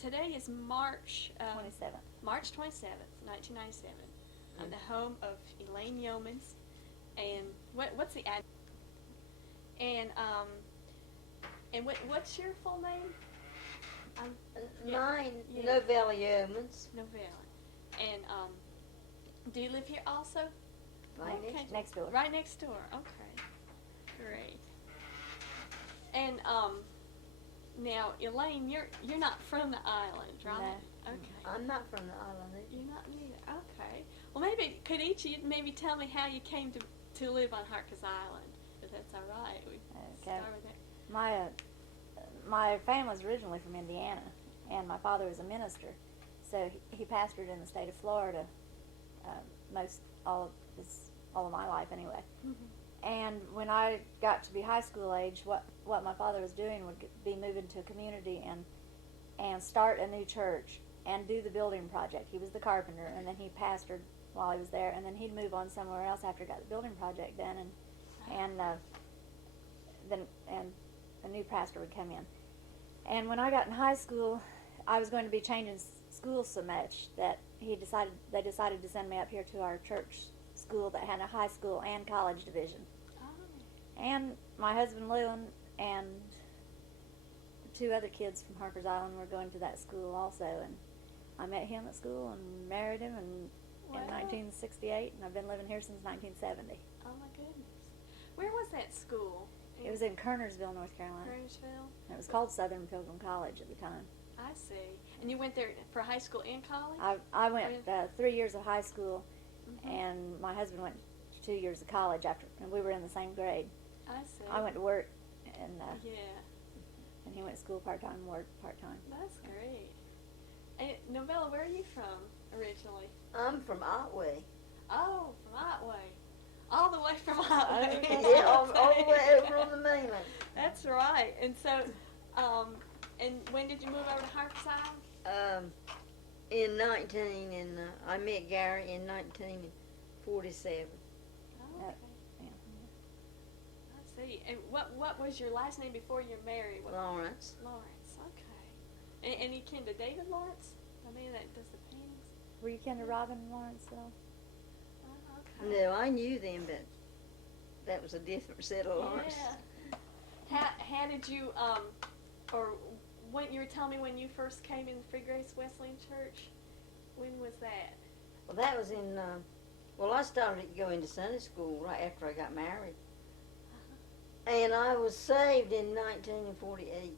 today is March 27th. March 27th, 1997. The home of Elaine Yeomans, and what's the ad? And what's your full name? Mine, yeah. Novella Yeomans. Novella. And do you live here also? Right Okay. Next door. Right next door. Okay. Great. And now Elaine, you're not from the island, right? No. Okay. I'm not from the island either. You're not neither. Okay. Well, maybe could each of you maybe tell me how you came to live on Harkers Island, if that's all right. We start with that. My family's originally from Indiana, and my father was a minister, so he pastored in the state of Florida all of my life anyway. Mm-hmm. And when I got to be high school age, what my father was doing would be moving to a community and start a new church and do the building project. He was the carpenter, and then he pastored while he was there, and then he'd move on somewhere else after he got the building project done, and then a new pastor would come in. And when I got in high school, I was going to be changing schools so much that they decided to send me up here to our church school that had a high school and college division. Oh. And my husband Leland and two other kids from Harkers Island were going to that school also, and I met him at school and married him in 1968, and I've been living here since 1970. Oh my goodness. Where was that school? It was in Kernersville, North Carolina. Kernersville? It was called Southern Pilgrim College at the time. I see. And you went there for high school and college? I went 3 years of high school, Mm-hmm. and my husband went 2 years of college after, and we were in the same grade. I see. I went to work, and yeah. and he went to school part-time, worked part-time. That's great. And Novella, where are you from originally? I'm from Otway. Oh, from Otway. All the way from Otway. Yeah, all the way over on the mainland. That's right. And so, and when did you move over to Harkers Island? I met Gary in 1947. Oh, okay. Yeah. I see. And what was your last name before you're married? Lawrence. Lawrence. Okay. And you kin to David Lawrence? I mean, that does the paintings. Were you kin to Robin Lawrence, though? Oh, okay. No, I knew them, but that was a different set of Lawrence. Yeah. How did you or when you were telling me when you first came in the Free Grace Wesleyan Church? When was that? Well, that was in, I started going to Sunday school right after I got married. And I was saved in 1948.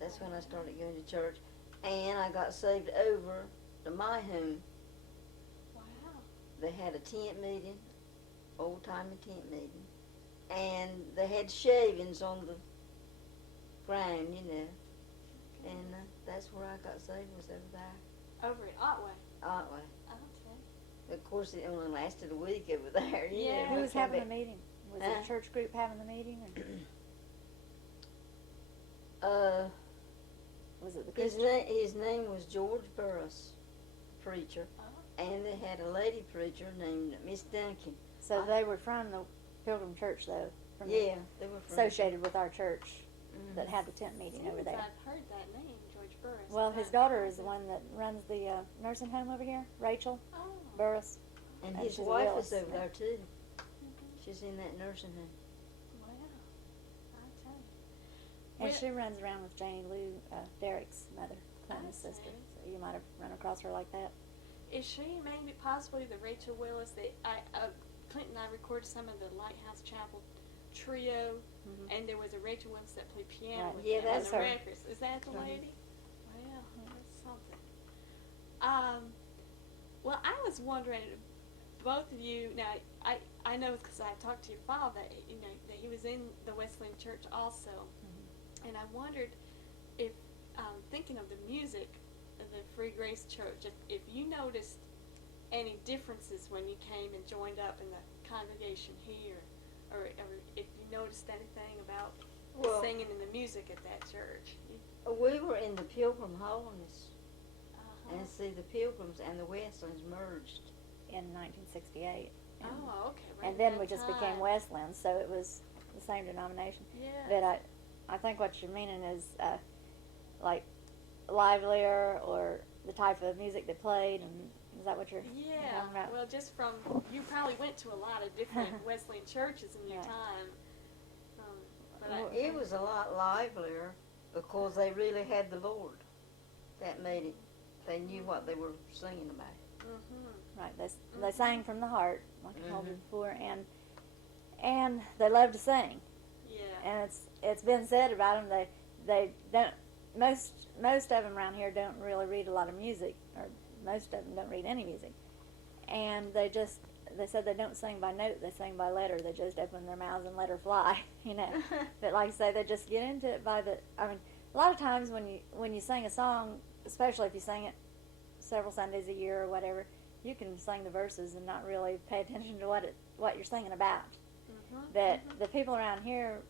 That's when I started going to church. And I got saved over to my home. Wow. They had a tent meeting, old-timey tent meeting. And they had shavings on the ground, you know. And that's where I got saved, was over there. Over at Otway. Otway. Okay. Of course, it only lasted a week over there. You Yeah. know, Who was come having back. the meeting? Was it a church group having the meeting, or was it the His Christian? name was George Burris, preacher, and they had a lady preacher named Miss Duncan. So they were from the Pilgrim Church, though. From Yeah, they were from associated with our church Mhm. that had the tent meeting over there. I've heard that name, George Burris. Well, his daughter is the one that runs the nursing home over here, Rachel Oh. Burris. And And his she's a wife Willis. is over there too. Mhm. She's in that nursing home. Wow. I tell you. And Well- she runs around with Janie Lou, Derek's mother, Clinton's I sister. see. So you might have run across her like that. Is she maybe possibly the Rachel Willis that Clinton and I recorded some of the Lighthouse Chapel trio, Mhm. and there was a Rachel Willis that played piano Right. with Yeah, them on that's the her. records. Is that the Mhm. lady? Wow, that's something. Well, I was wondering, both of you. Now, I know because I talked to your father. You know that he was in the Wesleyan Church also, and I wondered if, thinking of the music of the Free Grace Church, if you noticed any differences when you came and joined up in the congregation here, or if you noticed anything about Well- singing and the music at that church. We were in the Pilgrim Holiness, Uh-huh. and see, the Pilgrims and the Wesleyans merged. In 1968. Oh, okay. Right And then at we that just became time. Wesleyan, so it was the same denomination. Yeah. But I think what you're meaning is, like, livelier, or the type of music they played, and is that what you're Yeah. talking about? Well, just from you probably went to a lot of different Wesleyan churches in your Right. time. But Well, it was a lot livelier because they really had the Lord. That made it. They knew what they were singing about. Right, they sang from the heart, like I told you before, and they love to sing. Yeah. And it's been said about them, they don't, most of them around here don't really read a lot of music, or most of them don't read any music, and they said they don't sing by note, they sing by letter. They just open their mouths and let her fly, you know. But like I say, they just get into it by I mean, a lot of times when you sing a song, especially if you sing it several Sundays a year or whatever, you can sing the verses and not really pay attention to what you're singing about. But the people around here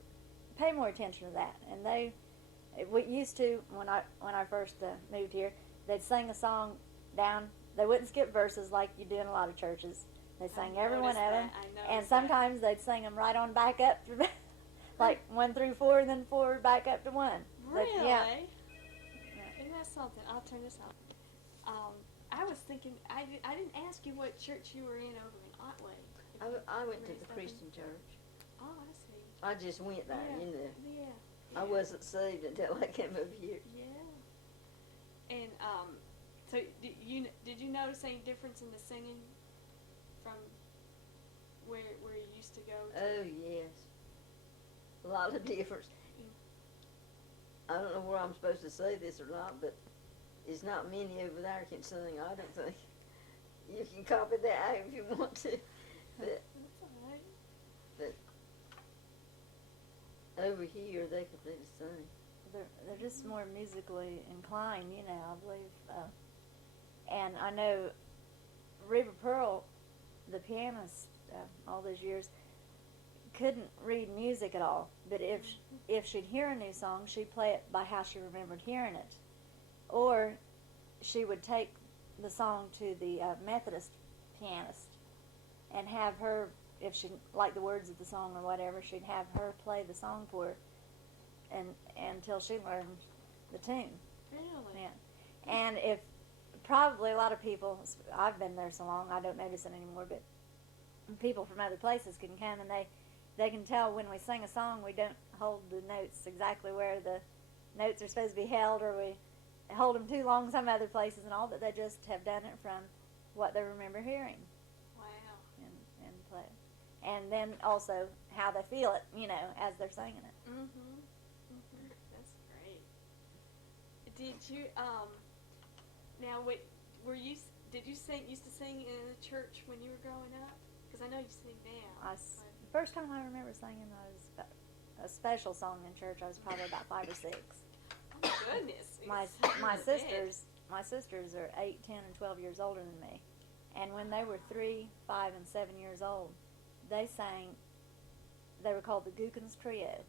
pay more attention to that, and we used to, when I first moved here, they'd sing a song down. They wouldn't skip verses like you do in a lot of churches. They sang every one of them, and sometimes they'd sing them right on back up, like 1 through 4, and then 4 back up to 1. Really? Yeah. Isn't that something? I'll turn this off. I was thinking, I didn't ask you what church you were in over in Otway. I went to the Christian church. Oh, I see. I just went there, Yeah. you know. Yeah. I wasn't saved until I came over here. Yeah. And so did you notice any difference in the singing from where you used to go to? Oh, yes. A lot of difference. I don't know where I'm supposed to say this or not, but there's not many over there can sing, I don't think. You can copy that out if you want to. But That's all right. over here, they can really sing. They're just more musically inclined, you know, I believe. And I know Reba Pearl, the pianist, all those years, couldn't read music at all. But if she'd hear a new song, she'd play it by how she remembered hearing it. Or she would take the song to the Methodist pianist and have her, if she liked the words of the song or whatever, she'd have her play the song for her until she learned the tune. Really? Yeah. And if probably a lot of people, I've been there so long, I don't notice it anymore, but people from other places can come and they can tell when we sing a song, we don't hold the notes exactly where the notes are supposed to be held, or we hold them too long some other places and all, but they just have done it from what they remember hearing. Wow. And play it. And then also how they feel it, you know, as they're singing it. That's great. Did you now did you used to sing in a church when you were growing up? Because I know you sing now. The first time I remember singing was a special song in church. I was probably about 5 or 6. Oh goodness. My sisters are 8, 10, and 12 years older than me, and when they were 3, 5, and 7 years old, they sang. They were called the Gookins Trio,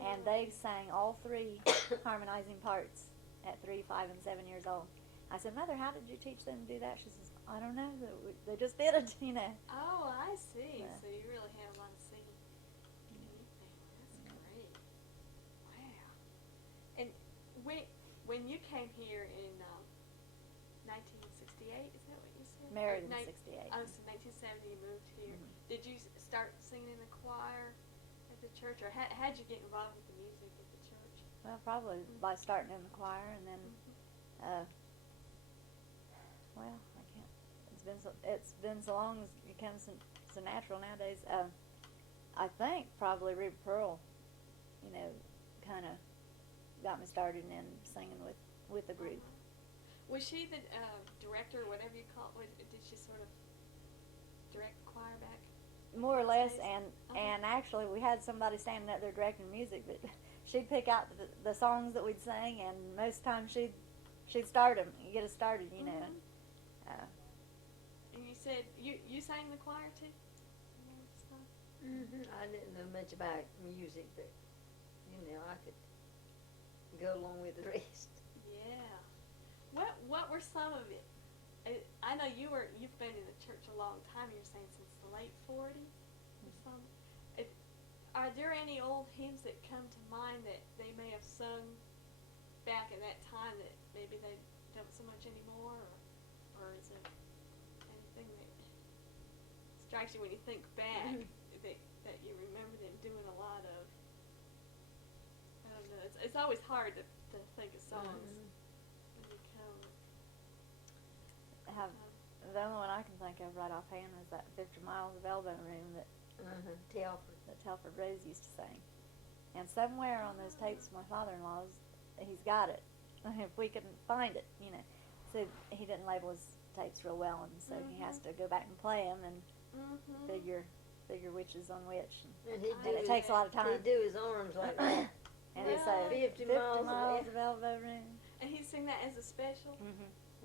and they sang all 3 harmonizing parts at 3, 5, and 7 years old. I said, "Mother, how did you teach them to do that?" She says, "I don't know. They just did it, you know." Oh, I see. Yeah. So you really have a lot of singing. That's great. Wow. And when you came here in 1968, is that what you said? Married Or in 68. Oh, so 1970 you moved here. Did you start singing in the choir at the church, or how'd you get involved with the music at the church? Well, probably by starting in the choir, and then, well, I can't. It's been so long, it's become so natural nowadays. I think probably Reba Pearl, you know, kind of got me started in singing with the group. Was she the director, or whatever you call it? Did she sort of direct the choir back? More or less, Days? and actually we had somebody standing up there directing music, but she'd pick out the songs that we'd sing, and most times she'd start them, get us started, you know. And you said you sang the choir too? I didn't know much about music, but, you know, I could go along with the rest. Yeah. What were some of it? I know you've been in the church a long time. You're saying since the late 40s or something. Are there any old hymns that come to mind that they may have sung back in that that time that maybe they don't so much anymore, or is it anything that strikes you when you think back that you remember them doing a lot of? I don't know. It's always hard to think of songs when you come. The only one I can think of right offhand is that 50 Miles of Elbow Room that Telford Rose used to sing. And somewhere on those tapes of my father-in-law's, he's got it. If we can find it, you know. So he didn't label his tapes real well, and so he has to go back and play them and figure which is on which. And it takes a lot of time. He'd do his arms like that. And he'd say 50 miles of Elbow Room. And he'd sing that as a special?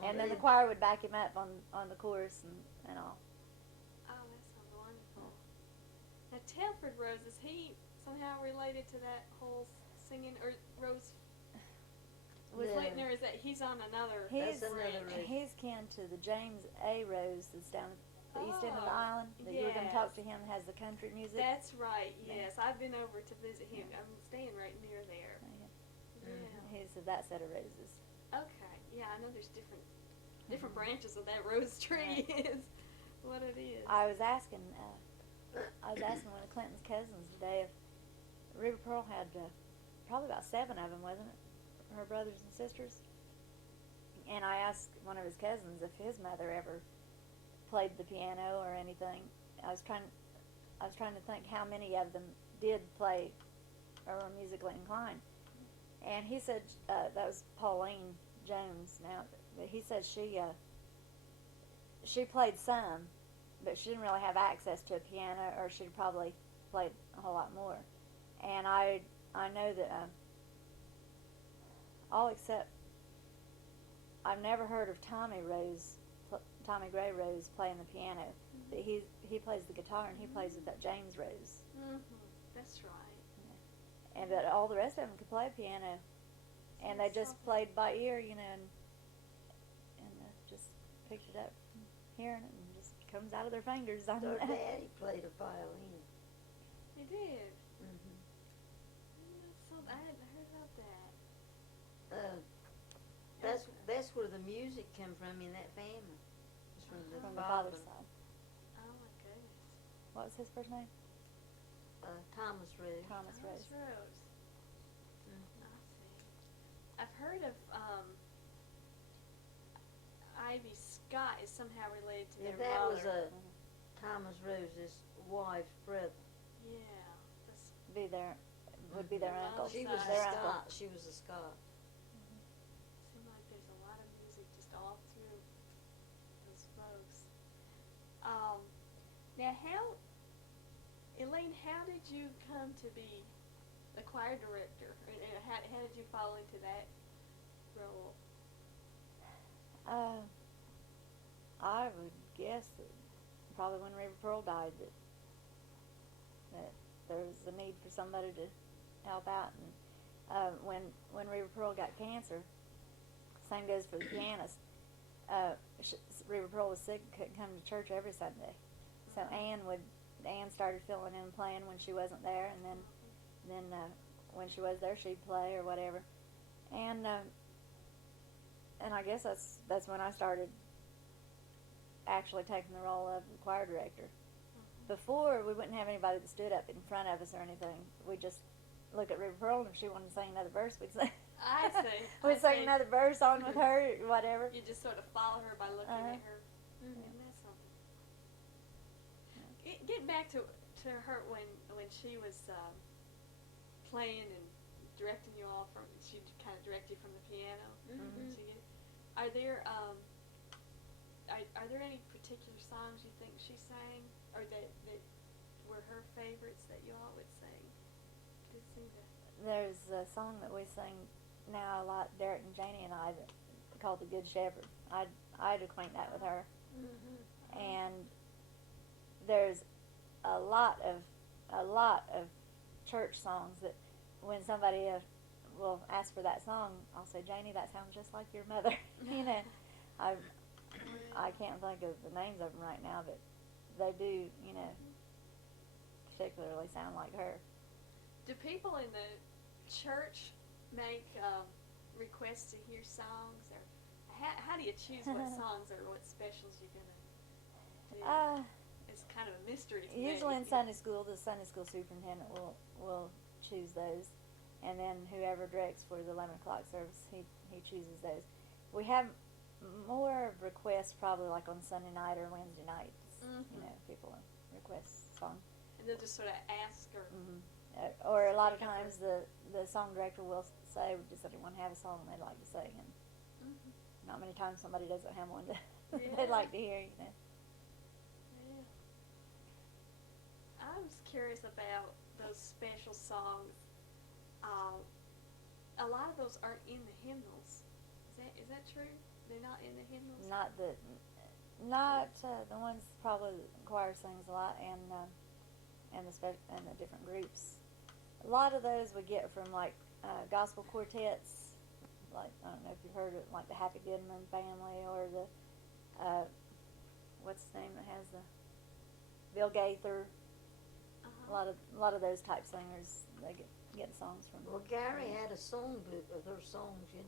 And then the choir would back him up on the chorus and all. Oh, that sounds wonderful. Now, Telford Rose, is he somehow related to that whole singing, or Rose Wesleyan, or is that he's on another branch? He's kin to the James A. Rose that's down at the east end of the island. That you were going to talk to him, has the country music. That's right, yes. I've been over to visit him. I'm staying right near there. He's of that set of roses. Okay, yeah, I know there's different branches of that rose tree is what it is. I was asking one of Clinton's cousins today if River Pearl had probably about 7 of them, wasn't it? Her brothers and sisters. And I asked one of his cousins if his mother ever played the piano or anything. I was trying to think how many of them did play or were musically inclined. And he said that was Pauline Jones now, but he said she played some, but she didn't really have access to a piano, or she'd probably played a whole lot more. And I know that all except I've never heard of Tommy Gray Rose playing the piano. But he plays the guitar, and he plays with that James Rose. That's right. And but all the rest of them could play piano, and they just played by ear, you know, and just picked it up, from hearing it, and just comes out of their fingers. So Daddy played a violin. He did. I hadn't heard about that. That's where the music came from in that family. It's from the father's side. Oh my goodness. What was his first name? Thomas Rose. Thomas Rose. I see. I've heard of Ivy Scott is somehow related to their that mother. was Thomas Rose's wife's brother. Yeah. Would be their uncle. She was their a uncle. Scot. She was a Scot. Seems like there's a lot of music just all through those folks. Now, Elaine, how did you come to be the choir director? And how did you fall into that role? I would guess that probably when River Pearl died that there was a need for somebody to help out. And when River Pearl got cancer, same goes for the pianist. River Pearl was sick, couldn't come to church every Sunday, so Ann started filling in and playing when she wasn't there, and then when she was there, she'd play or whatever. And I guess that's when I started actually taking the role of choir director. Before, we wouldn't have anybody that stood up in front of us or anything. We'd just look at River Pearl, and if she wanted to sing another verse, we'd sing. I see. We'd sing another verse on with her, or whatever. You just sort of follow her by looking at her. And that's something. Get back to her when she was playing and directing you all from. She kind of directed you from the piano. Are there any particular songs you think she sang, or that were her favorites that you all would sing? There's a song that we sing now a lot, Derek and Janie and I, called "The Good Shepherd." I'd acquaint that with her. And there's a lot of church songs that when somebody will ask for that song, I'll say, "Janie, that sounds just like your mother." You know, I can't think of the names of them right now, but they do, you know, particularly sound like her. Do people in the church make requests to hear songs, or how do you choose what songs or what specials you're gonna do? It's kind of a mystery to me. Usually in Sunday school, the Sunday school superintendent will choose those, and then whoever directs for the 11 o'clock service, he chooses those. We have more requests probably like on Sunday night or Wednesday nights. Mm-hmm. People request songs. And they'll just sort of ask or. Mm-hmm. Or a lot of times the song director will say, does anyone have a song they'd like to sing? And not many times somebody doesn't have one they'd like to hear, Yeah. I was curious about those special songs. A lot of those aren't in the hymnals. Is that true? They're not in the hymnals? Not the ones probably the choir sings a lot, and the different groups. A lot of those we get from like gospel quartets, like I don't know if you've heard of like the Happy Goodman family or the what's his name that has the Bill Gaither. A lot of those type singers they get songs from. Well, Gary had a song book of their songs, and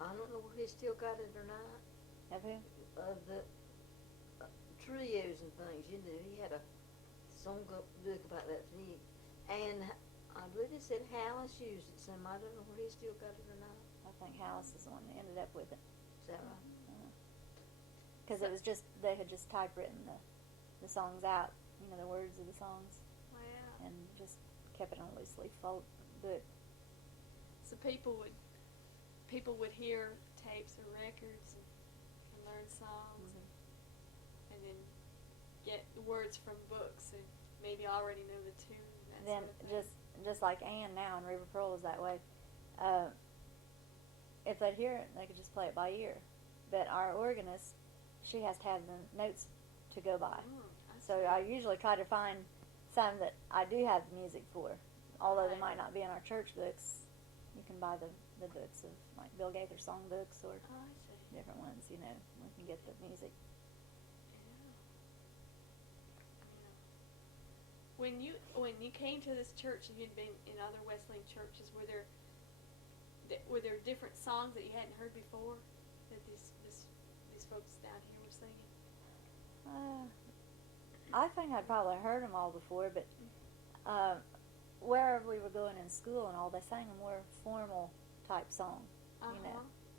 I don't know if he still got it or not. Have who? Of the trios and things, he had a song book about that too. And I believe it said Hallis used it some. I don't know whether he still got it or not. I think Hallis is the one that ended up with it. Is that right? Because it was just they had just typewritten the songs out, the words of the songs. Wow. And just kept it on a loose leaf book. So people would hear tapes or records and learn songs and then get words from books and maybe already know the tune. And that Then sort of thing. just like Ann now in River Pearl is that way. If they'd hear it, they could just play it by ear. But our organist, she has to have the notes to go by. So I usually try to find some that I do have the music for. Although they might not be in our church books, you can buy the books of like Bill Gaither song books or different ones, we can get the music. When you came to this church and you'd been in other Wesleyan churches, were there different songs that you hadn't heard before that these folks down here were singing? I think I'd probably heard them all before, but wherever we were going in school and all, they sang a more formal type song,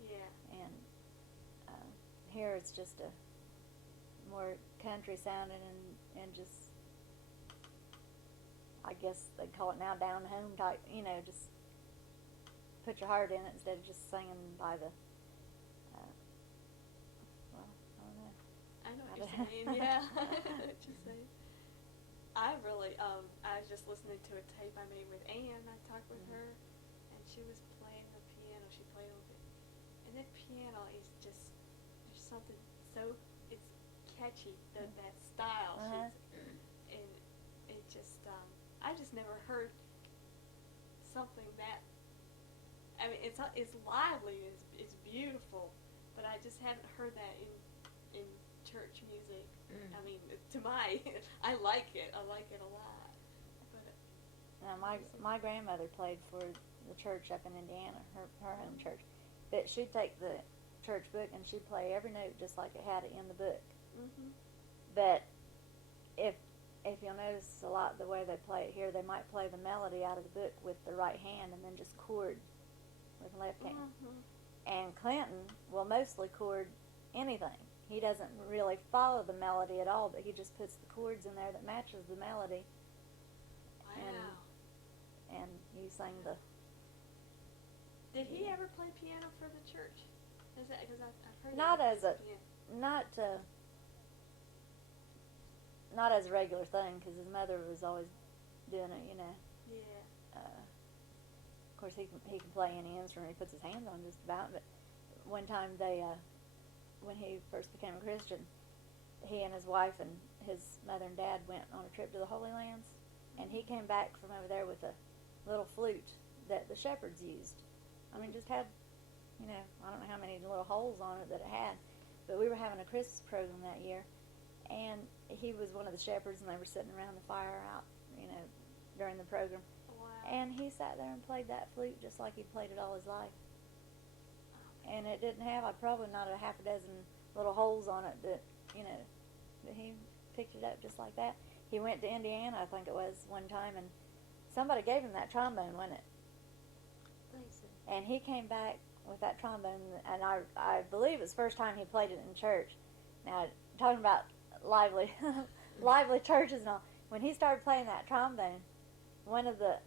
Yeah. And here it's just a more country sounding and just, I guess they'd call it now down home type, just put your heart in it instead of just singing by the, I don't know. I know what you're saying, yeah. I know what you're saying. I really, I was just listening to a tape I made with Ann. I talked with her, and she was playing the piano. She played a little bit. And that piano is just, there's something so, it's catchy, that style. And it just, I just never heard something that, I mean, it's lively, it's beautiful, but I just haven't heard that in church music. I mean, I like it a lot. But now my grandmother played for the church up in Indiana, her home church, but she'd take the church book and she'd play every note just like it had it in the book. But if you'll notice a lot the way they play it here, they might play the melody out of the book with the right hand and then just chord with the left hand. And Clinton will mostly chord anything. He doesn't really follow the melody at all, but he just puts the chords in there that matches the melody. wow. And you sing the. Did he ever play piano for the church? Is that because I've heard Not that as a not as a regular thing, because his mother was always doing it, Yeah. Of course, he can play any instrument he puts his hands on just about. But one time when he first became a Christian, he and his wife and his mother and dad went on a trip to the Holy Lands, and he came back from over there with a little flute that the shepherds used. I mean, just had, I don't know how many little holes on it that it had, but we were having a Christmas program that year, and he was one of the shepherds, and they were sitting around the fire out, during the program. Wow. And he sat there and played that flute just like he'd played it all his life. And it didn't have, probably not a half a dozen little holes on it that, that he picked it up just like that. He went to Indiana, I think it was, one time, and somebody gave him that trombone, wasn't it? And he came back with that trombone, and I believe it was the first time he played it in church. Now, talking about lively, lively churches and all, when he started playing that trombone, one of the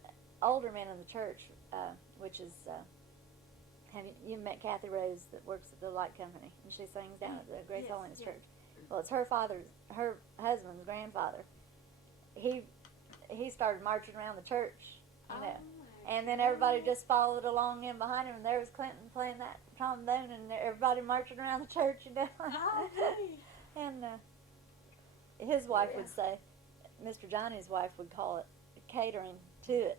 older men in the church, which is, have you met Kathy Rose that works at the light company, and she sings down at the Grace Wesleyan Church. Well, it's her husband's grandfather. He started marching around the church, and then everybody just followed along in behind him, and there was Clinton playing that trombone, and everybody marching around the church, And his wife would say, Mr. Johnny's wife would call it catering to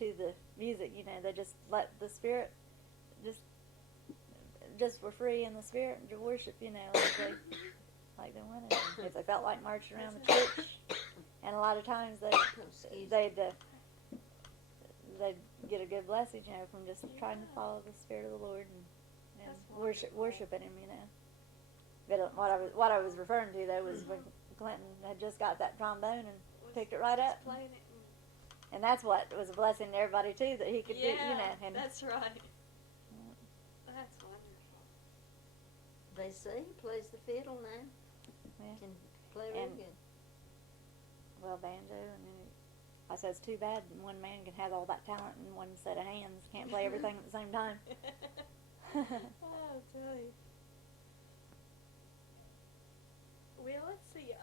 the music. They just let the spirit just were free in the spirit to worship, like they wanted. If they felt like marching around the church, and a lot of times they'd get a good blessing, from just trying to follow the spirit of the Lord and worshiping Him, But what I was referring to though was when Clinton had just got that trombone and picked it right up. And that's what was a blessing to everybody too, that he could do, And that's right. That's wonderful. They say he plays the fiddle now. Yeah. Can play real good. Well, banjo, and I said it's too bad one man can have all that talent in one set of hands. Can't play everything at the same time. I'll tell you. Well, let's see.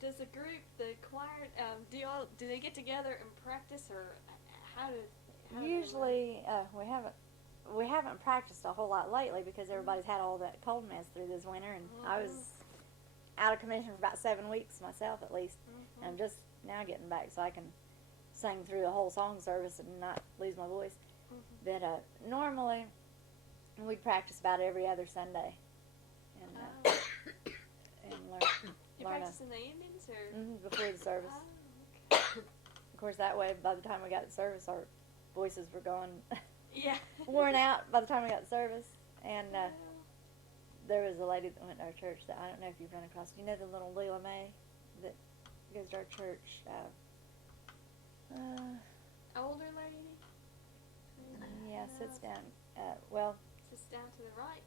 Does the group, the choir, do they get together and practice, or how do Usually, we haven't practiced a whole lot lately because everybody's had all that cold mess through this winter, and I was out of commission for about 7 weeks myself, at least. And I'm just now getting back so I can sing through the whole song service and not lose my voice. But normally, we'd practice about every other Sunday, and learn. You practice in the evenings, or before the service. Oh, okay. Of course, that way, by the time we got to service, our voices were gone, worn out by the time we got to service. And there was a lady that went to our church that I don't know if you've run across. You know the little Leela May that goes to our church? Older lady? Yeah, sits down. Sits down to the right.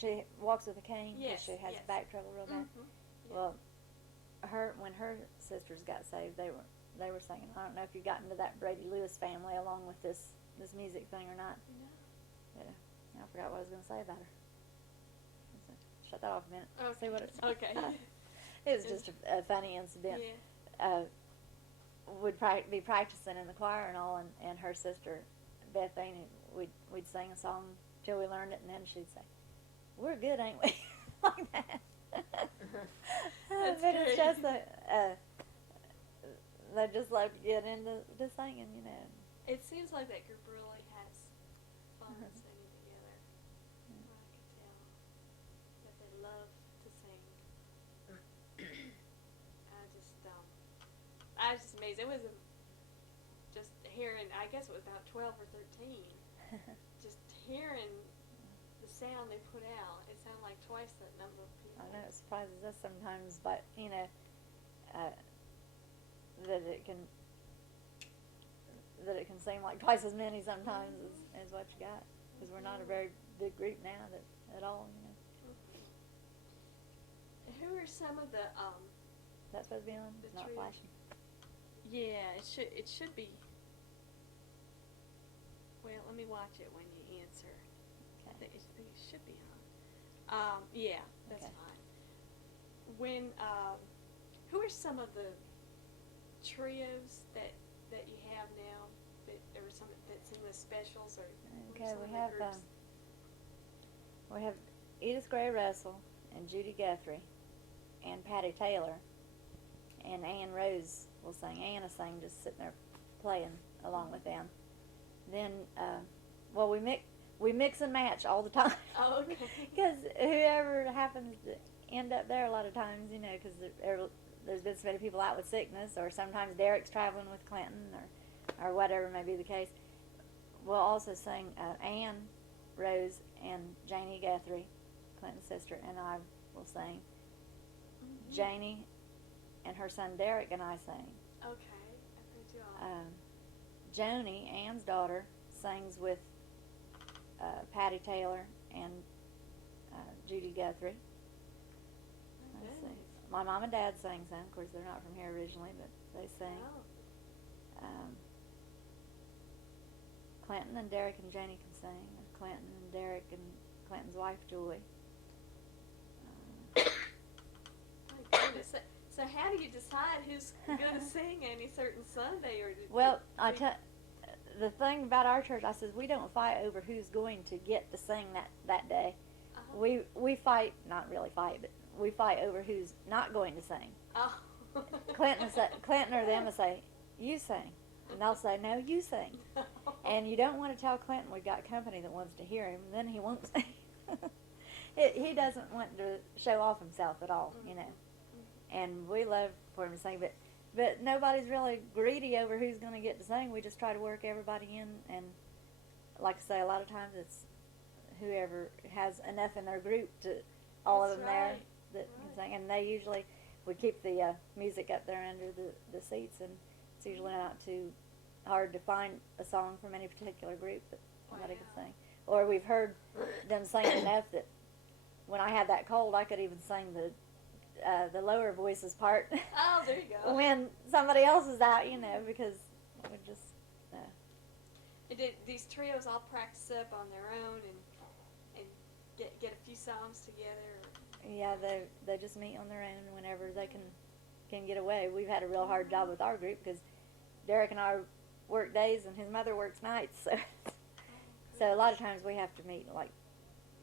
She walks with a cane because Yes, she has yes. back trouble real bad. Well, when her sisters got saved, they were singing. I don't know if you got into that Brady Lewis family along with this music thing or not. No. But, I forgot what I was going to say about her. Shut that off a minute. Okay. See what it's Okay. It was just a funny incident. We'd be practicing in the choir and all, and her sister Bethany, we'd sing a song till we learned it, and then she'd say, "We're good, ain't we?" Like that. That's but it's great. just they just love to get into singing, It seems like that group really has fun singing together. I can tell that they love to sing. I was just amazed. It was just hearing, I guess it was about 12 or 13, just hearing the sound they put out. It sounded like twice that number of people. I know it surprises us sometimes, but that it can seem like twice as many sometimes as what you got, because we're not a very big group now at all. Who are some of the That's supposed to be on. The It's not trio. flashing. Yeah, it should be. Well, let me watch it when you answer. I Okay. think it should be on. Yeah, that's Okay. fine. When who are some of the trios that you have now? Or some that's in the specials, or who are Okay, some we of the have groups? we have Edith Gray Russell and Judy Guthrie and Patty Taylor, and Ann Rose will sing. Anna sang just sitting there playing along with them. Then, we mix and match all the time. Oh, okay. Because whoever happens to end up there a lot of times, because there's been so many people out with sickness, or sometimes Derek's traveling with Clinton, or whatever may be the case. We'll also sing Ann, Rose, and Janie Guthrie, Clinton's sister, and I will sing. Mm-hmm. Janie and her son Derek and I sing. Okay, I heard you all. Joni, Ann's daughter, sings with Patty Taylor and Judy Guthrie. Oh, Let's goodness. see. My mom and dad sang some. Of course, they're not from here originally, but they sing. Oh. Clinton and Derek and Janie can sing. Clinton and Derek and Clinton's wife Joy. My goodness. So how do you decide who's going to sing any certain Sunday? Well, the thing about our church, I says, we don't fight over who's going to get to sing that day. Uh-huh. We fight, not really fight, but we fight over who's not going to sing. Oh. Clinton or them will say, you sing. And they'll say, no, you sing. And you don't want to tell Clinton we've got company that wants to hear him, then he won't sing. He doesn't want to show off himself at all, you know. And we love for him to sing, but nobody's really greedy over who's going to get to sing. We just try to work everybody in, and like I say, a lot of times it's whoever has enough in their group to all That's of them right. there that can sing. And they usually, we keep the music up there under the seats, and it's usually not too hard to find a song from any particular group that somebody can sing. Or we've heard them sing enough that when I had that cold, I could even sing the lower voices part. Oh, there you go. When somebody else is out, you know, because we just. And did these trios all practice up on their own and get a few songs together? Yeah, they just meet on their own whenever they can get away. We've had a real hard job with our group because Derek and I work days and his mother works nights, so a lot of times we have to meet like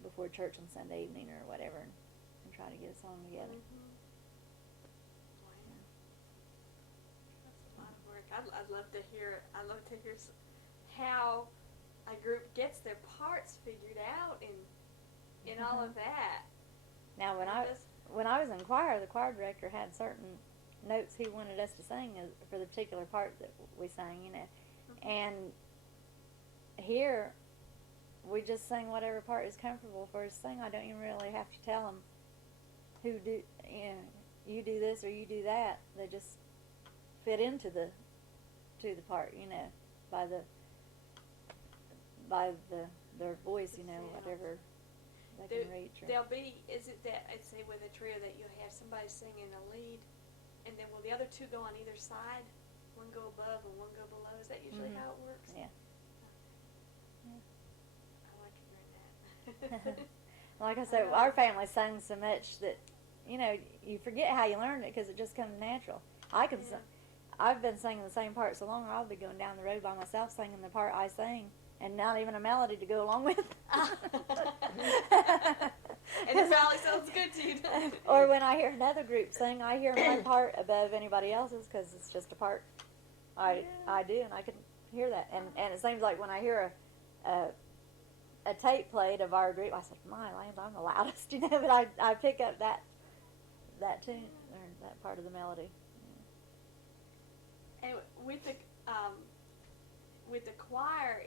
before church on Sunday evening or whatever and try to get a song together. Mm-hmm. Wow. That's a lot of work. I'd love to hear. I'd love to hear how a group gets their parts figured out and all of that. Now, when I was in choir, the choir director had certain notes he wanted us to sing for the particular part that we sang, you know. Mm-hmm. And here, we just sing whatever part is comfortable for us to sing. I don't even really have to tell them who do, you know, you do this or you do that. They just fit into the part, you know, by their voice, you know, whatever they can reach. There'll be, is it that, I'd say with a trio that you'll have somebody singing a lead, and then will the other two go on either side? One go above and one go below? Is that usually how it works? Yeah. I like hearing that. Like I said, our family sung so much that, you know, you forget how you learned it because it just comes natural. I've been singing the same part so long, I'll be going down the road by myself singing the part I sing and not even a melody to go along with. And it probably sounds good to you, doesn't it? Or when I hear another group sing, I hear my part above anybody else's because it's just a part I do, and I can hear that. And it seems like when I hear a tape played of our group, I said, "My land, I'm the loudest," you know. But I pick up that tune or that part of the melody. And with the choir,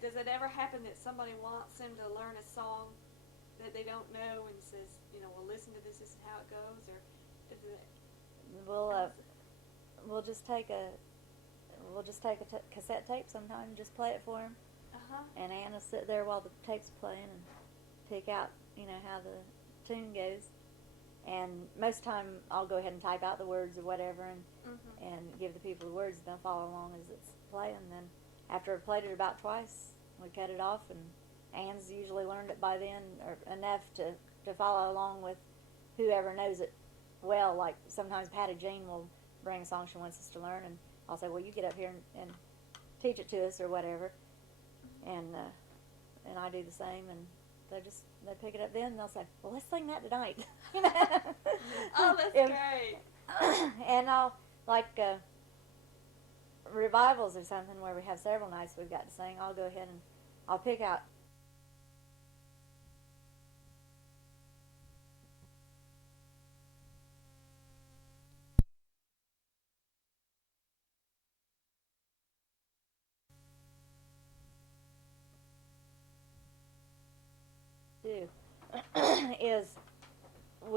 does it ever happen that somebody wants them to learn a song that they don't know and says, you know, well, listen to this is how it goes, or is it? We'll just take a cassette tape sometime and just play it for them. And Anna sit there while the tape's playing and pick out, you know, how the tune goes. And most time I'll go ahead and type out the words or whatever and give the people the words, and they'll follow along as it's playing. And then after I've played it about twice, we cut it off, and Anne's usually learned it by then or enough to follow along with whoever knows it well. Like sometimes Patty Jean will bring a song she wants us to learn, and I'll say, well, you get up here and teach it to us or whatever. And I do the same, and they pick it up then, and they'll say, well, let's sing that tonight. You know? Oh, that's great. And I'll, like revivals or something where we have several nights we've got to sing, I'll go ahead and I'll pick out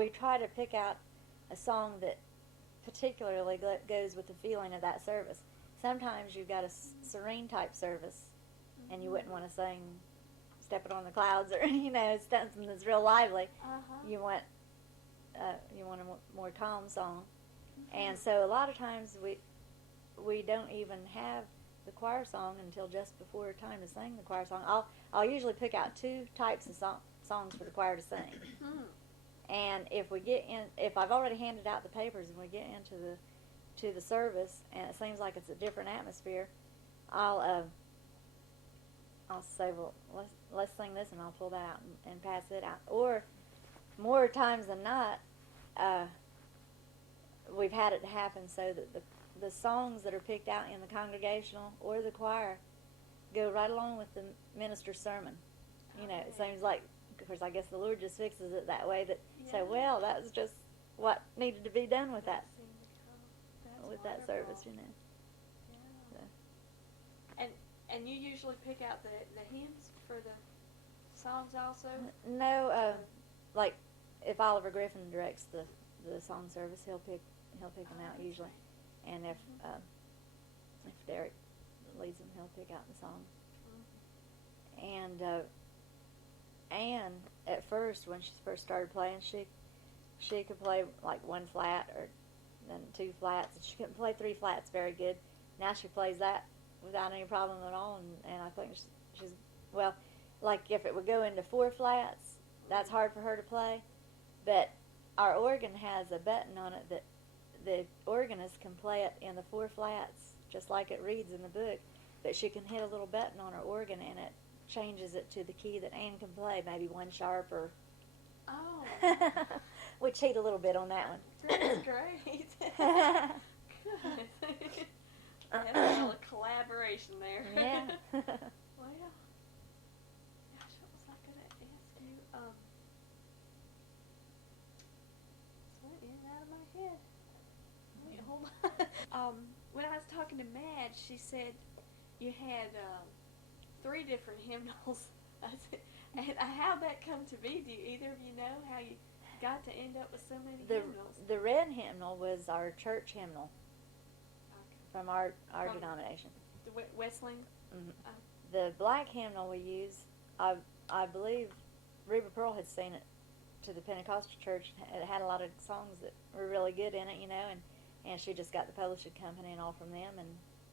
we try to pick out a song that particularly goes with the feeling of that service. Sometimes you've got a serene type service, and you wouldn't want to sing "Stepping on the Clouds" or something that's real lively. You want a more calm song, and so a lot of times we don't even have the choir song until just before time to sing the choir song. I'll usually pick out two types of songs for the choir to sing. And if I've already handed out the papers and we get into the service and it seems like it's a different atmosphere, I'll say, well, let's sing this, and I'll pull that out and pass it out. Or more times than not, we've had it happen so that the songs that are picked out in the congregational or the choir go right along with the minister's sermon. It seems like, of course, I guess the Lord just fixes it that way, that say, well, that was just what needed to be done with that service, Yeah. So. And you usually pick out the hymns for the songs also? No, like if Oliver Griffin directs the song service, he'll pick them out usually, and if Derek leads them, he'll pick out the song. And at first, when she first started playing, she could play like one flat or then two flats. She couldn't play three flats very good. Now she plays that without any problem at all, and I think she's well. Like if it would go into four flats, that's hard for her to play. But our organ has a button on it that the organist can play it in the four flats, just like it reads in the book. But she can hit a little button on her organ, and it changes it to the key that Anne can play, maybe one sharp or. Oh. We cheat a little bit on that one. That's great. Good. That's a little collaboration there. Yeah. Well, gosh, what was I going to ask you? It's went in and out of my head. Wait, hold on. When I was talking to Madge, she said you had 3 different hymnals. And how'd that come to be? Do either of you know how you got to end up with so many hymnals? The red hymnal was our church hymnal from our From denomination. The Wesleyan? Mm-hmm. The black hymnal we use, I believe Reba Pearl had seen it to the Pentecostal church. It had a lot of songs that were really good in it, and she just got the publishing company and all from them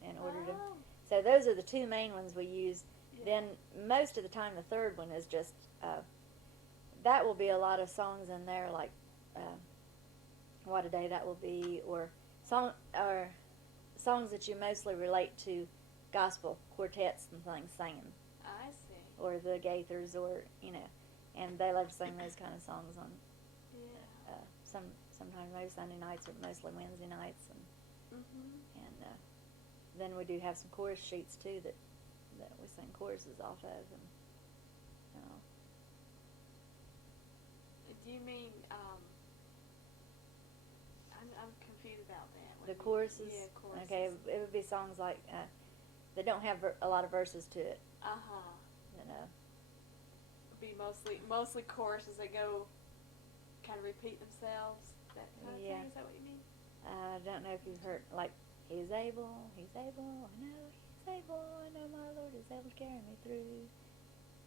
and ordered them. So those are the 2 main ones we use. Yeah. Then most of the time the third one is just, that will be a lot of songs in there like What a Day That Will Be, or songs that you mostly relate to gospel quartets and things singing. I see. Or the Gaithers, or, and they love to sing those kind of songs on, sometimes maybe Sunday nights or mostly Wednesday nights. And then we do have some chorus sheets too that we sing choruses off of. And Do you mean, I'm confused about that. the choruses? Yeah, choruses. Okay, it would be songs like, that don't have a lot of verses to it. Be mostly choruses that go, kind of repeat themselves, that kind of Yeah. thing. Is that what you mean? I don't know if you've heard, like, He's able, I know He's able, I know my Lord is able to carry me through.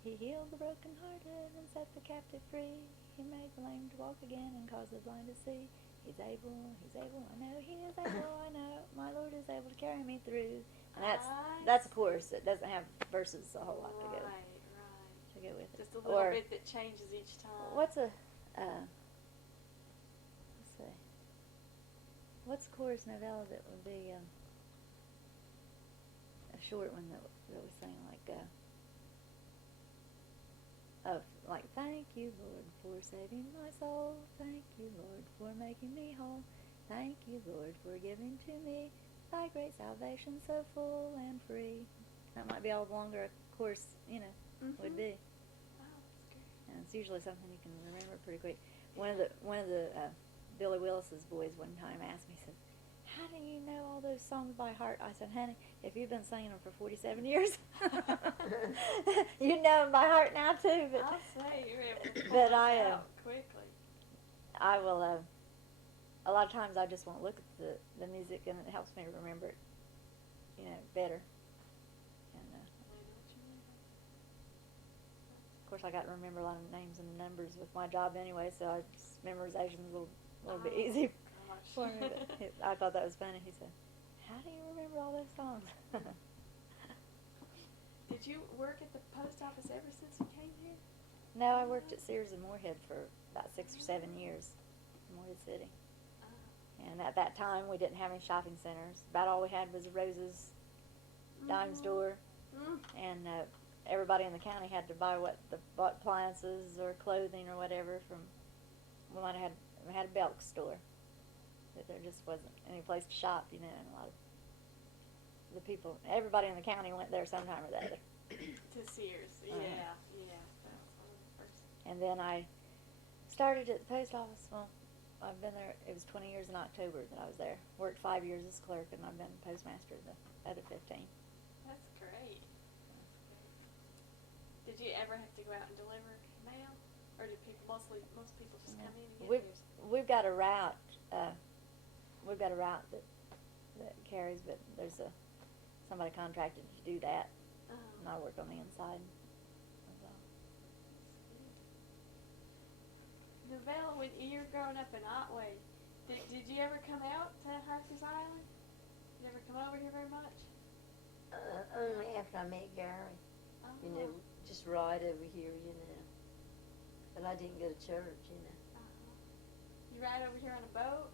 He healed the brokenhearted and set the captive free. He made the lame to walk again and caused the blind to see. He's able, I know He is able, I know my Lord is able to carry me through. And that's a chorus. It doesn't have verses a whole lot to go with it. Just a little bit that changes each time. What's a what's a chorus novella that would be a short one that we sing like thank you Lord for saving my soul, thank you Lord for making me whole, thank you Lord for giving to me thy great salvation so full and free. That might be all the longer a chorus would be. Wow, that's great. And it's usually something you can remember pretty quick. One of the Billy Willis's boys one time asked me, he said, "How do you know all those songs by heart?" I said, "Honey, if you've been singing them for 47 years, you know them by heart now too." But I'll say you're able to pull but it out quickly. I will. A lot of times I just won't look at the music, and it helps me remember it, better. And of course, I got to remember a lot of names and numbers with my job anyway, so memorization's a little bit easy for me. But I thought that was funny. He said, "How do you remember all those songs?" Did you work at the post office ever since you came here? No, I worked at Sears and Moorhead for about 6 or 7 years in Moorhead City. And at that time, we didn't have any shopping centers. About all we had was a Rose's dime store, and everybody in the county had to buy bought appliances or clothing or whatever from. We had a Belk store, but there just wasn't any place to shop, and a lot of the people, everybody in the county went there sometime or the other. To Sears, yeah. That was one of the first. And then I started at the post office. Well, I've been there. It was 20 years in October that I was there. Worked 5 years as clerk, and I've been postmaster the other 15. That's great. Did you ever have to go out and deliver mail, or did most people just come in and get theirs? We've got a route. We've got a route that carries, but there's somebody contracted to do that, and I work on the inside. Novella, when you were growing up in Otway, did you ever come out to Harkers Island? Did you ever come over here very much? Only after I met Gary. Just right over here, But I didn't go to church, You ride over here on a boat?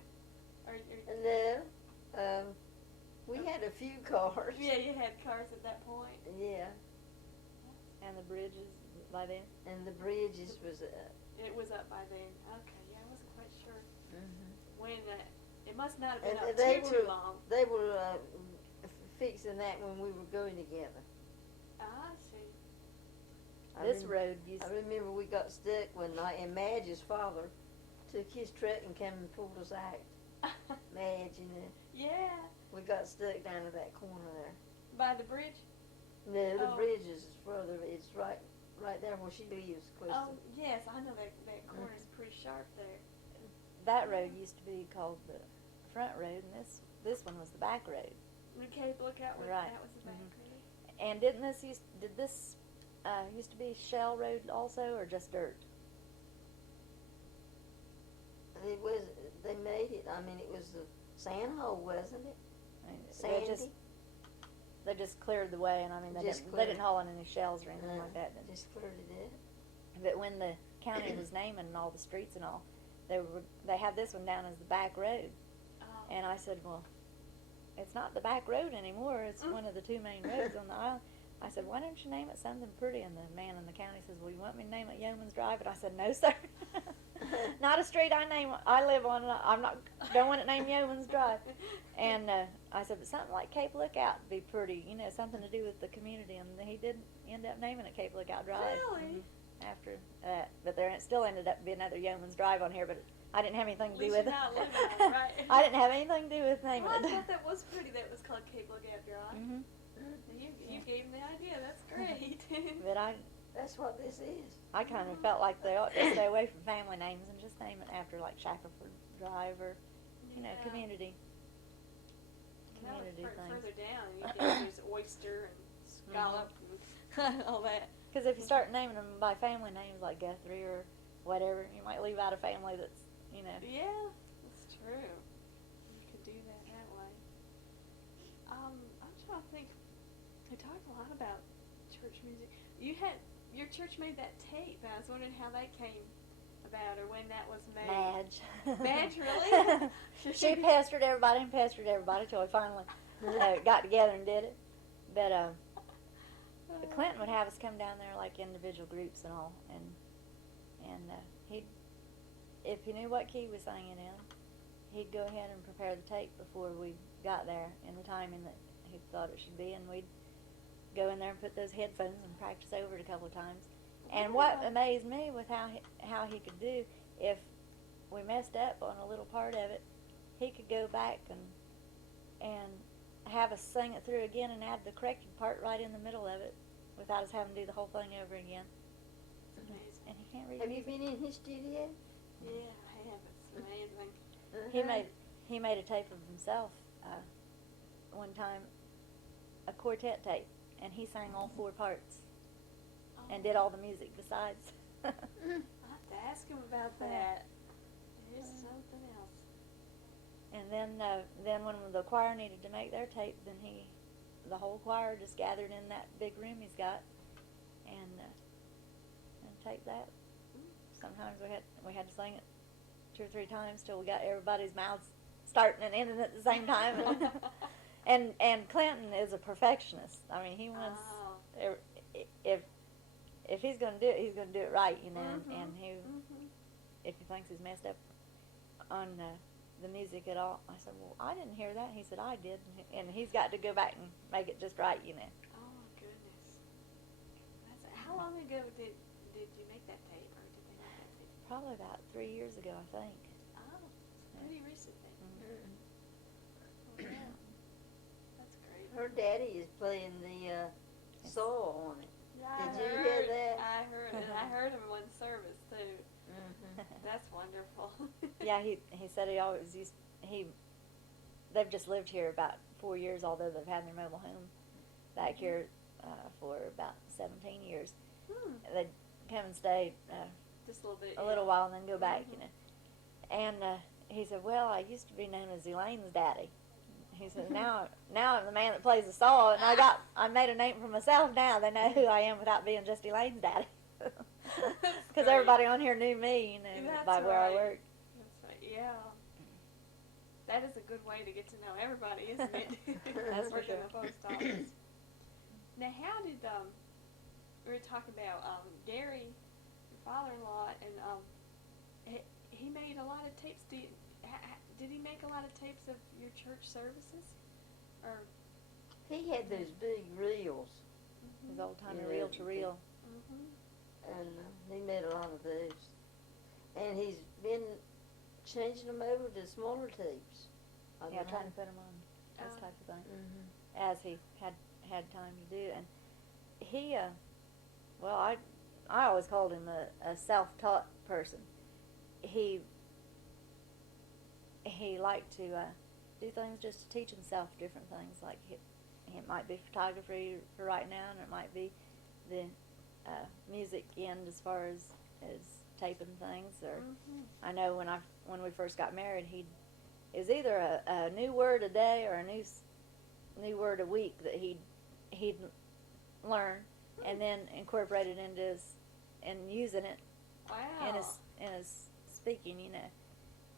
No. We had a few cars. Yeah, you had cars at that point. Yeah. And the bridges by then? And the bridges was It was up by then. Okay, yeah, I wasn't quite sure when it must not have been and up too long. They were fixing that when we were going together. I see. This road used. I remember we got stuck one night, and Madge's father took his truck and came and pulled us out. Madge, Yeah. We got stuck down at that corner there. By the bridge? No, the bridge is further. It's right there where she lives, close Oh, to. yes, I know that corner is pretty sharp there. That road used to be called the front road, and this one was the back road. The Cape Lookout Road, Right. that was the back road. And did this used to be Shell Road also, or just dirt? It was. They made it. I mean, it was the sand hole, wasn't it? Sandy. They just cleared the way, and I mean, they didn't haul in any shells or anything like that. Just cleared it. But when the county was naming all the streets and all, they had this one down as the back road. Oh. And I said, well, it's not the back road anymore. It's one of the two main roads on the island. I said, why don't you name it something pretty? And the man in the county says, well, you want me to name it Yeomans Drive? And I said, no, sir. Not a street I live on. Don't want it named Yeomans Drive. And I said, but something like Cape Lookout would be pretty, something to do with the community. And he did end up naming it Cape Lookout Drive. Really? After that. But there still ended up being another Yeomans Drive on here, but I didn't have anything to do with it. Right? I didn't have anything to do with naming I it. thought that was pretty that it was called Cape Lookout Drive. Mm-hmm. You gave him the idea. That's great. But That's what this is. I kind of felt like they ought to stay away from family names and just name it after like Shackelford Drive or, community. Community things. Further down, you can use oyster and scallop and all that. Because if you start naming them by family names like Guthrie or whatever, you might leave out a family that's, Yeah, that's true. You could do that way. I'm trying to think. We talked a lot about church music. Your church made that tape, and I was wondering how that came about or when that was made. Madge, really? She pestered everybody till we finally got together and did it. But Clinton would have us come down there like individual groups and all, and if he knew what key we sang it in, he'd go ahead and prepare the tape before we got there in the timing that he thought it should be, and we'd go in there and put those headphones and practice over it a couple of times. And what amazed me was how he could do, if we messed up on a little part of it, he could go back and have us sing it through again and add the corrected part right in the middle of it without us having to do the whole thing over again. It's amazing. And he can't read Have music. you been in his studio? Yeah, I have. amazing. He made a tape of himself one time, a quartet tape, and he sang all 4 parts and did all the music besides. I'll have to ask him about that. Here's something else. And then when the choir needed to make their tape, then the whole choir just gathered in that big room he's got, and taped that. Sometimes we had to sing it 2 or 3 times till we got everybody's mouths starting and ending at the same time. And Clinton is a perfectionist. I mean, he wants if he's going to do it, he's going to do it right, you know. And if he thinks he's messed up on the music at all, I said, well, I didn't hear that. He said, I did, and he's got to go back and make it just right, you know. Oh my goodness! How long ago did you make that tape, or did they make that tape? Probably about 3 years ago, I think. Oh, pretty recent then. Oh, yeah. That's great. Her daddy is playing the saw on it. Yeah, Did you hear that? I heard it. I heard him in one service too. That's wonderful. Yeah, he said he always used they've just lived here about 4 years, although they've had their mobile home back here for about 17 years. They'd come and stay just a little bit, a little while and then go back, you know. And he said, well, I used to be known as Elaine's daddy. He said, now I'm the man that plays the saw, and I made a name for myself now. They know who I am without being just Elaine's daddy. Because everybody on here knew me, you know, by where I work. That's right, yeah. That is a good way to get to know everybody, isn't it? That's for Working sure. in the post office. Now, how did, we were talking about Gary, your father-in-law, and he made a lot of tapes. Did he make a lot of tapes of your church services? Or He had those big reels, His old-timey Yeah, reel-to-reel. and he made a lot of those. And he's been changing them over to smaller tapes. Yeah, trying to put him on those type of things as he had time to do. And he, well, I always called him a self-taught person. He liked to do things just to teach himself different things. Like it might be photography for right now, and it might be the music end as far as taping things. Or I know when we first got married, it was either a new word a day or a new word a week that he'd learn and then incorporate it into and using it in his speaking, you know.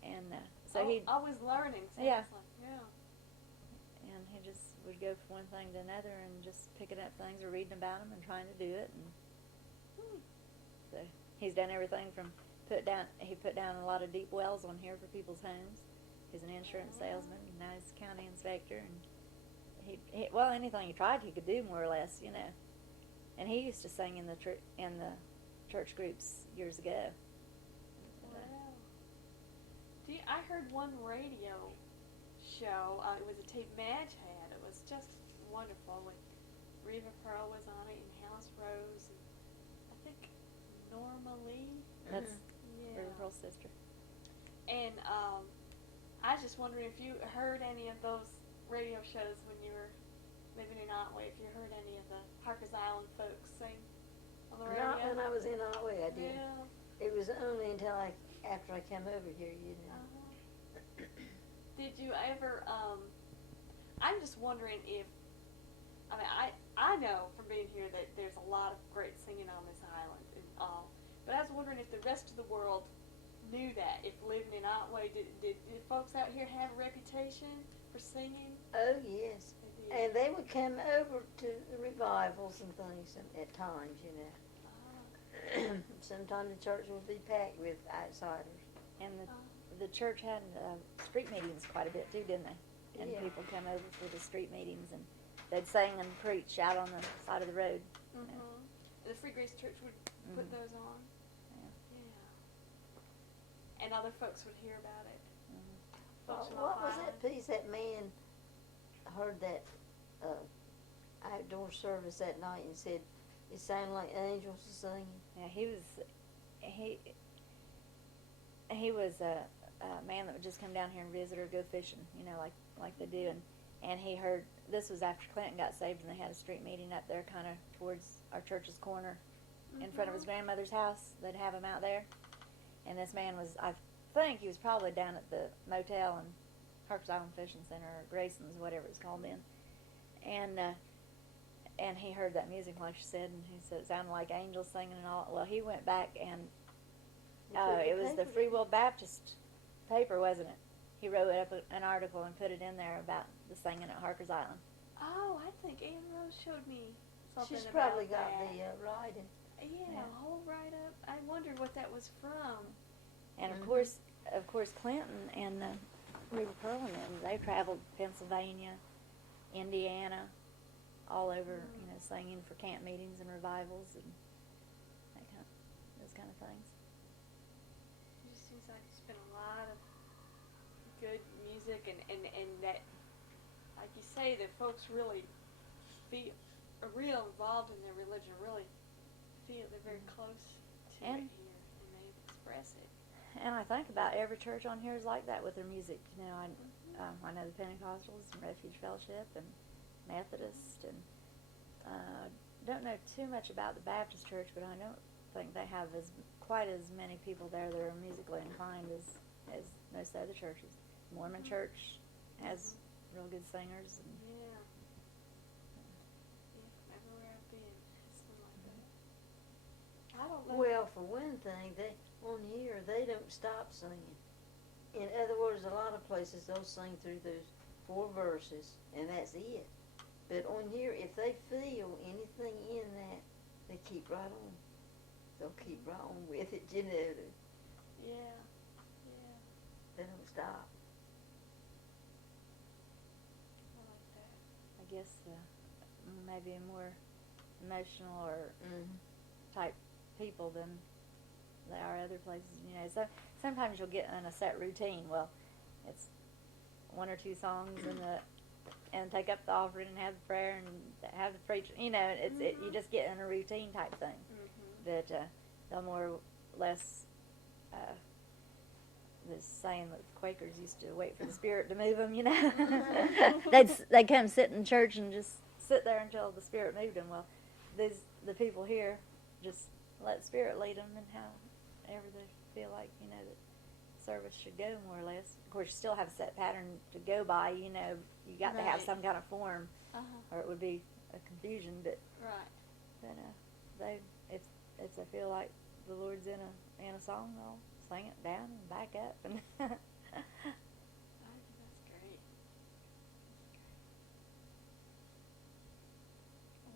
And so he always learning. Yeah. Yeah. And he just would go from one thing to another and just picking up things or reading about them and trying to do it. And so he's done everything from he put down a lot of deep wells on here for people's homes. He's an insurance salesman, and now he's a county inspector, and he well, anything he tried he could do more or less, you know. And he used to sing in the church groups years ago. Wow. I heard one radio show. It was a tape Madge had. It was just wonderful. With Reva Pearl was on it, and House Rose, and I think Norma Lee. That's Yeah. River Pearl's sister. And I was just wondering if you heard any of those radio shows when you were living in Otway. If you heard any of the Harkers Island folks sing on the radio. Not when I was in Otway, I did. Yeah. It was only until after I came over here, you know. Did you ever? I'm just wondering if. I mean, I know from being here that there's a lot of great singing on this island and all, but I was wondering if the rest of the world knew that. If living in Otway, did folks out here have a reputation for singing? Oh, yes. They did. And they would come over to the revivals and things at times, you know. Sometimes the church would be packed with outsiders. And the church had street meetings quite a bit too, didn't they? And Yeah. people come over for the street meetings, and they'd sing and preach out on the side of the road. The Free Grace Church would put those on. Yeah. And other folks would hear about it. Folks from What was Ohio. that piece that man heard that outdoor service that night and said it sounded like angels singing? Yeah, he was man that would just come down here and visit or go fishing, you know, like they do. And he heard, this was after Clinton got saved, and they had a street meeting up there kind of towards our church's corner in front of his grandmother's house. They'd have him out there. And this man was, I think he was probably down at the motel in Harkers Island Fishing Center, or Grayson's, whatever it's called then. And he heard that music, like she said, and he said it sounded like angels singing and all. Well, he went back and it was the Free Will Baptist paper, wasn't it? He wrote up an article and put it in there about the singing at Harkers Island. Oh, I think Ann Rose showed me something She's about probably got that. the writing. Yeah, a whole write-up. I wondered what that was from. And of course, Clinton and Reba Pearl and them, they traveled Pennsylvania, Indiana, all over, you know, singing for camp meetings and revivals and those kind of things. It just seems like there's been a lot of good music and that, like you say, that folks really are real involved in their religion, really feel they're very close to it here, and they express it. And I think about every church on here is like that with their music. You know, I know the Pentecostals and Refuge Fellowship and Methodist, and don't know too much about the Baptist church, but I don't think they have quite as many people there that are musically inclined as most other churches. Mormon church has real good singers. And Yeah, everywhere I've been, something like that. I don't know. Well, for one thing, on here they don't stop singing. In other words, a lot of places they'll sing through those 4 verses, and that's it. But on here, if they feel anything in that, they keep right on. They'll keep right on with it, you know. Yeah. They don't stop. I like that. I guess maybe more emotional or type people than they are other places. You know, so sometimes you'll get in a set routine. Well, it's 1 or 2 songs and take up the offering and have the prayer and have the preacher. You know, you just get in a routine type thing. But they'll more or less. The saying that the Quakers used to wait for the Spirit to move them. You know, they'd come sit in church and just sit there until the Spirit moved them. Well, the people here just let the Spirit lead them and however they feel like, you know, that service should go, more or less. Of course, you still have a set pattern to go by. You know, you got to have some kind of form, or it would be a confusion. But if they feel like the Lord's in a song, they'll sing it down and back up. And I think that's great.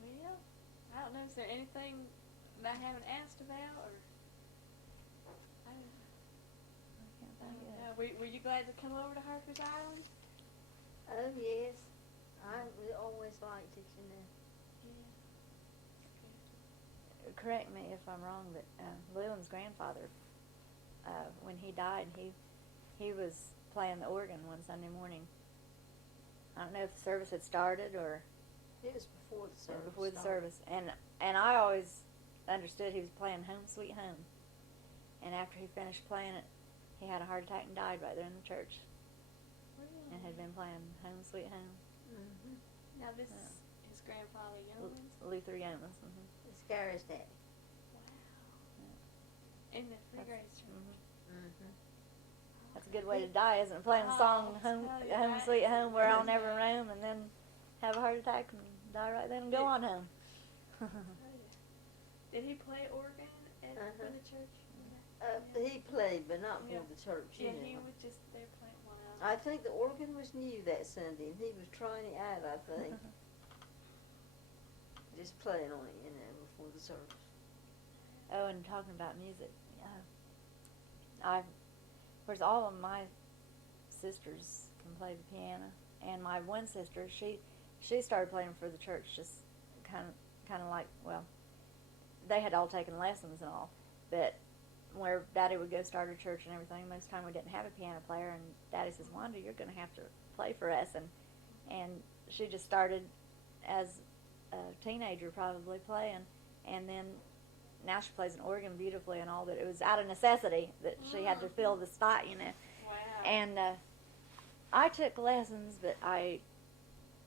Well, I don't know. Is there anything that I haven't asked about, or I don't know. Were you glad to come over to Harkers Island? Oh, yes. I always liked it, you know. Yeah. Correct me if I'm wrong, but Llewellyn's grandfather, when he died, he was playing the organ one Sunday morning. I don't know if the service had started or It was before the service. before the service, and I always understood he was playing Home Sweet Home. And after he finished playing it, he had a heart attack and died right there in the church. Really? And had been playing Home Sweet Home. Now this is his grandfather Yeomans? Luther Yeomans. It's Gary's daddy. Wow. In the Free Grace Church. That's a good way to die, isn't it? Playing the song Home Sweet Home, where I'll never roam, and then have a heart attack and die right then and go on home. Did he play organ in the church? He played, but not for the church, you know. He was just there playing one out. I think the organ was new that Sunday, and he was trying it out, I think. Just playing on it, you know, before the service. Oh, and talking about music, of course, all of my sisters can play the piano, and my one sister, she started playing for the church, just kind of like, well, they had all taken lessons and all, but where Daddy would go start a church and everything, most of the time we didn't have a piano player, and Daddy says, Wanda, you're going to have to play for us, and she just started as a teenager probably playing, and then now she plays an organ beautifully and all, but it was out of necessity that she had to fill the spot, you know. Wow. And I took lessons, but I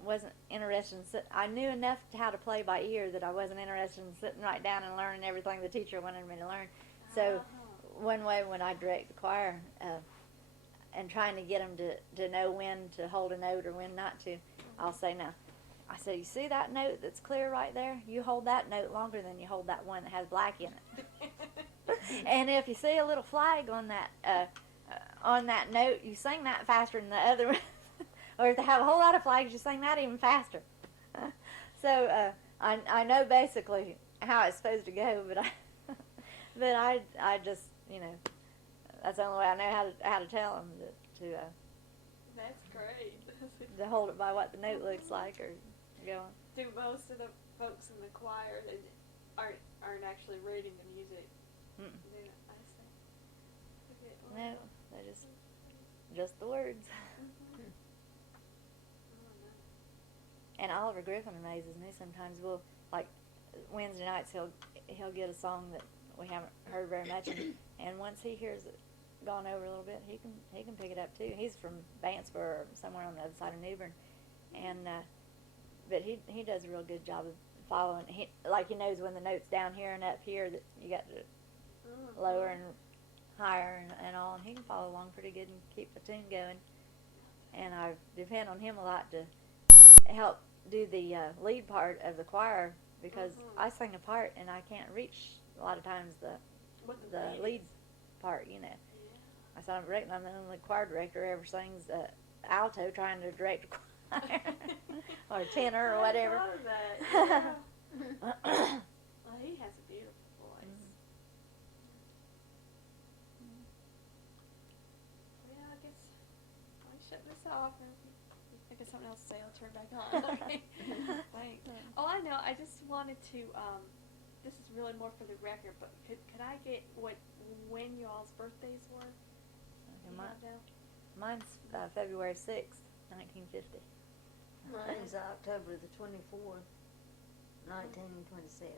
wasn't interested in I knew enough how to play by ear that I wasn't interested in sitting right down and learning everything the teacher wanted me to learn. So one way when I direct the choir and trying to get them to know when to hold a note or when not to, I'll say, now, I said, you see that note that's clear right there? You hold that note longer than you hold that one that has black in it. And if you see a little flag on that note, you sing that faster than the other one. Or if they have a whole lot of flags, you sing that even faster. So I know basically how it's supposed to go, but I just, that's the only way I know how to tell them to That's great. to hold it by what the note looks like or go on. Do most of the folks in the choir that aren't actually reading the music? Mm-mm. I see. Okay, No, they're just the words. And Oliver Griffin amazes me. Sometimes we'll, like, Wednesday nights he'll get a song that we haven't heard very much, and once he hears it gone over a little bit, he can pick it up too. He's from Bantsboro, or somewhere on the other side of New Bern, and but he does a real good job of following. He knows when the note's down here and up here that you got to lower and higher and all, and he can follow along pretty good and keep the tune going. And I depend on him a lot to help do the lead part of the choir, because I sing a part and I can't reach a lot of times the lead part, Yeah. I said, I'm the only choir director who ever sings alto trying to direct a choir or tenor or whatever. I thought of that. Yeah. Well, he has a beautiful voice. Yeah, I guess I'll shut this off. I guess something else to say. I'll turn back on. Okay. Thanks. Oh, I know. I just wanted to. This is really more for the record, but could I get when y'all's birthdays were? Okay, mine's February 6th, 1950. Mine's October the 24th, 1927.